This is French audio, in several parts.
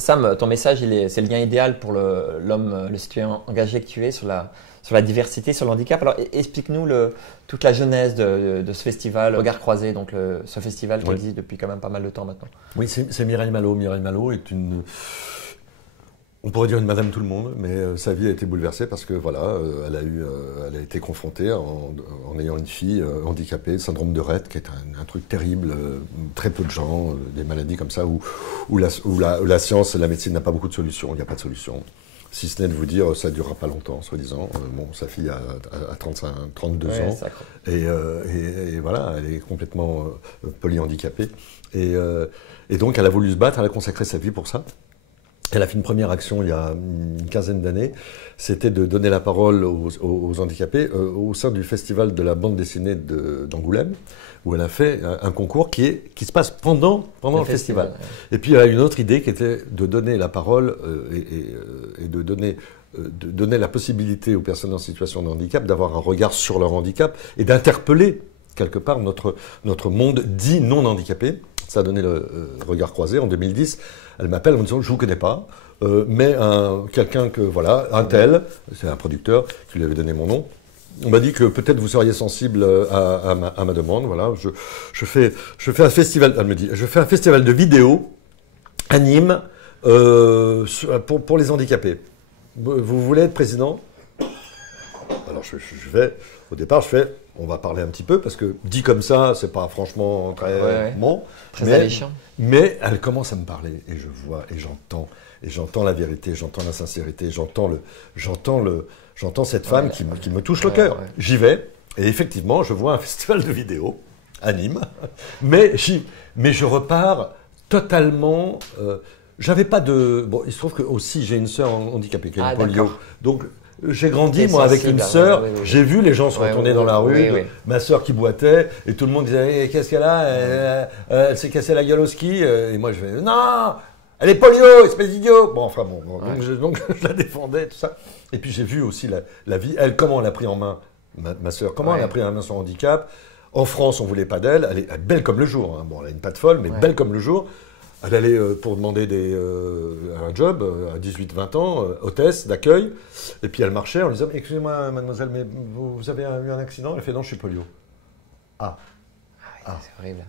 Sam, ton message, c'est le lien idéal pour l'homme, le citoyen engagé que tu es sur la diversité, sur le handicap. Alors, explique-nous toute la genèse de ce festival Regard Croisé, donc ce festival qui existe depuis quand même pas mal de temps maintenant. Oui, c'est Mireille Malo. Mireille Malo est on pourrait dire une madame tout le monde, mais sa vie a été bouleversée parce que voilà, elle a été confrontée en ayant une fille handicapée, le syndrome de Rett, qui est un truc terrible, très peu de gens, des maladies comme ça, où la science et la médecine n'a pas beaucoup de solutions, il n'y a pas de solution. Si ce n'est de vous dire, ça ne durera pas longtemps, soi-disant. Bon, sa fille a 32 ans, et voilà, elle est complètement polyhandicapée. Et donc, elle a voulu se battre, elle a consacré sa vie pour ça. Elle a fait une première action il y a une quinzaine d'années, c'était de donner la parole aux handicapés au sein du festival de la bande dessinée d'Angoulême, où elle a fait un concours qui se passe pendant le festival. Ouais. Et puis elle a une autre idée qui était de donner la parole et de donner la possibilité aux personnes en situation de handicap d'avoir un regard sur leur handicap et d'interpeller quelque part notre monde dit non handicapé. Ça a donné le Regard Croisé en 2010. Elle m'appelle en me disant, je ne vous connais pas, mais quelqu'un que, voilà, un tel, c'est un producteur qui lui avait donné mon nom, on m'a dit que peut-être vous seriez sensible à ma demande. Voilà, je fais un festival, elle me dit, je fais un festival de vidéos à Nîmes pour les handicapés. Vous voulez être président? Alors au départ, on va parler un petit peu, parce que dit comme ça, c'est pas franchement très bon. Très alléchant. Mais elle commence à me parler, et je vois, et j'entends la vérité, j'entends la sincérité, j'entends cette femme qui me touche le cœur. J'y vais, et effectivement, je vois un festival de vidéos à Nîmes, mais je repars totalement. J'avais pas de. Bon, il se trouve que aussi j'ai une sœur handicapée qui a une polio, donc. J'ai grandi, moi, avec une sœur. J'ai vu les gens se retourner dans la rue. Ma sœur qui boitait, et tout le monde disait qu'est-ce qu'elle a? Elle s'est cassée la gueule au ski. Et moi, je fais non, elle est polio, espèce d'idiot. Bon, enfin bon. Donc, je la défendais, tout ça. Et puis, j'ai vu aussi la vie. Elle, comment elle a pris en main, ma sœur, comment elle a pris en main son handicap. En France, on voulait pas d'elle. Elle est belle comme le jour. Hein. Bon, elle a une patte folle, mais belle comme le jour. Elle allait pour demander un job à 18-20 ans, hôtesse d'accueil. Et puis elle marchait en lui disant « Excusez-moi, mademoiselle, mais vous avez eu un accident ?» Elle fait « Non, je suis polio. » C'est horrible.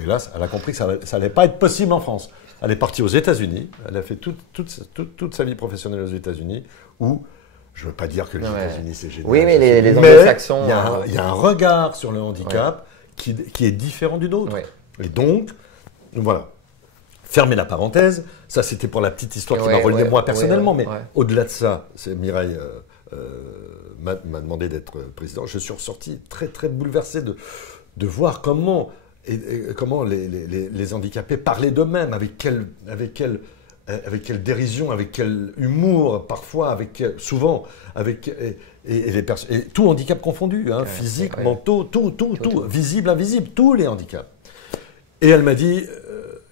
Et là, elle a compris que ça n'allait pas être possible en France. Elle est partie aux États-Unis. Elle a fait toute sa vie professionnelle aux États-Unis, où, je ne veux pas dire que les États-Unis, c'est génial. Oui, mais les anglo-saxons... Il y a un regard sur le handicap qui est différent du nôtre. Et donc, voilà. Fermer la parenthèse, ça c'était pour la petite histoire qui m'a relié moi personnellement, mais au-delà de ça, Mireille m'a demandé d'être président. Je suis ressorti très très bouleversé de voir comment les handicapés parlaient d'eux-mêmes, avec quelle dérision, avec quel humour parfois, souvent, et tout handicap confondu, hein, physique, mentaux, tout, visible, invisible, tous les handicaps. Et elle m'a dit,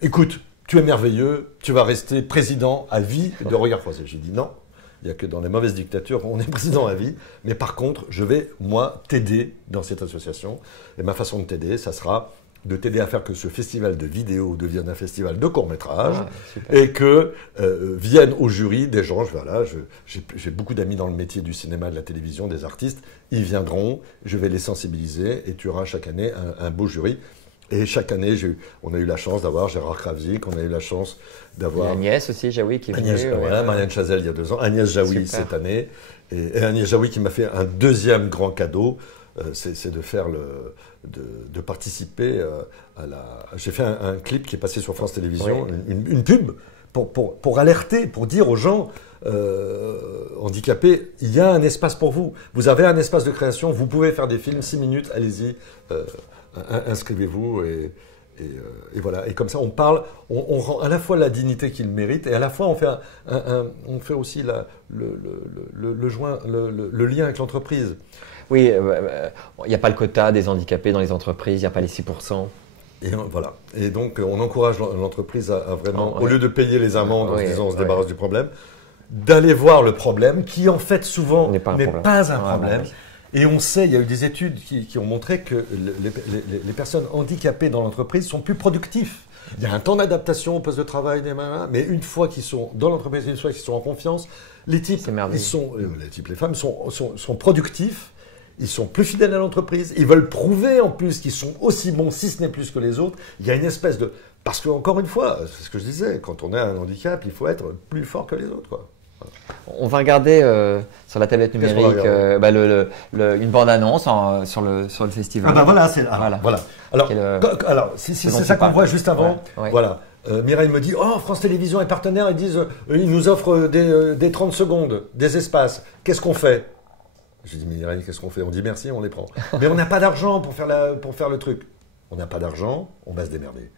écoute, tu es merveilleux, tu vas rester président à vie de Regard Croisé. J'ai dit non, il n'y a que dans les mauvaises dictatures on est président à vie. Mais par contre, je vais, moi, t'aider dans cette association. Et ma façon de t'aider, ça sera de t'aider à faire que ce festival de vidéos devienne un festival de court-métrage et que viennent au jury des gens. J'ai beaucoup d'amis dans le métier du cinéma, de la télévision, des artistes. Ils viendront, je vais les sensibiliser et tu auras chaque année un beau jury. Et chaque année, on a eu la chance d'avoir Gérard Kravzik, on a eu la chance d'avoir... Agnès aussi, Jaoui, qui est venue. Marianne Chazelle il y a 2 ans, Agnès Jaoui cette année. Et Agnès Jaoui qui m'a fait un deuxième grand cadeau, c'est de participer à la... J'ai fait un clip qui est passé sur France Télévisions, une pub, pour alerter, pour dire aux gens handicapés, il y a un espace pour vous. Vous avez un espace de création, vous pouvez faire des films, 6 minutes, allez-y. Inscrivez-vous et voilà. Et comme ça, on parle, on rend à la fois la dignité qu'ils méritent et à la fois on fait aussi le lien avec l'entreprise. Oui, il n'y a pas le quota des handicapés dans les entreprises, il n'y a pas les 6%. Et voilà. Et donc, on encourage l'entreprise à vraiment, au lieu de payer les amendes en se disant on se débarrasse du problème, d'aller voir le problème qui, en fait, souvent n'est pas un problème. Et on sait, il y a eu des études qui ont montré que les personnes handicapées dans l'entreprise sont plus productifs. Il y a un temps d'adaptation au poste de travail, mais une fois qu'ils sont dans l'entreprise, une fois qu'ils sont en confiance, les types, les femmes sont productifs, ils sont plus fidèles à l'entreprise, ils veulent prouver en plus qu'ils sont aussi bons, si ce n'est plus que les autres. Il y a une espèce de... Parce que, encore une fois, c'est ce que je disais, quand on a un handicap, il faut être plus fort que les autres, quoi. On va regarder sur la tablette numérique une bande-annonce sur le festival. Ah ben voilà, c'est là. Voilà. Alors, c'est ça qu'on voit juste avant. Ouais. Voilà. Mireille me dit, oh, France Télévisions est partenaire, ils disent, ils nous offrent des 30 secondes, des espaces. Qu'est-ce qu'on fait? Je dis, Mireille, qu'est-ce qu'on fait? On dit merci, on les prend. Mais on n'a pas d'argent pour faire le truc. On n'a pas d'argent, on va se démerder.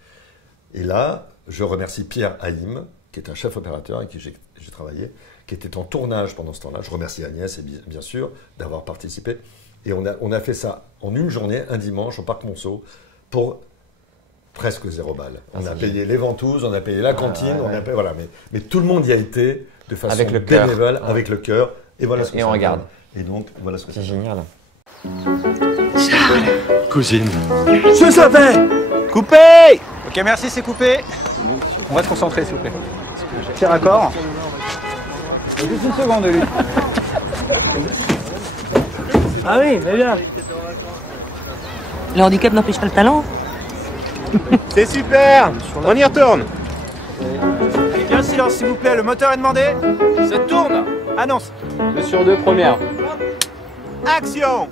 Et là, je remercie Pierre Haïm, qui est un chef opérateur avec qui j'ai travaillé, qui était en tournage pendant ce temps-là. Je remercie Agnès, et bien sûr, d'avoir participé. Et on a fait ça en une journée, un dimanche, au Parc Monceau, pour presque 0 balles. On a payé les ventouses, on a payé la cantine, on a payé, voilà. Mais tout le monde y a été de façon bénévole, avec le cœur. Et voilà ce que on regarde. Et donc, voilà ce que c'est génial. Charles, cousine. Je savais. Coupé. Ok, merci, c'est coupé. On va se concentrer, s'il vous plaît. Petit raccord. Juste une seconde, lui. Ah oui, mais bien. Le handicap n'empêche pas le talent. C'est super. On y retourne. Bien silence, s'il vous plaît. Le moteur est demandé. Ça tourne. Annonce. 2 sur 2, première. Action.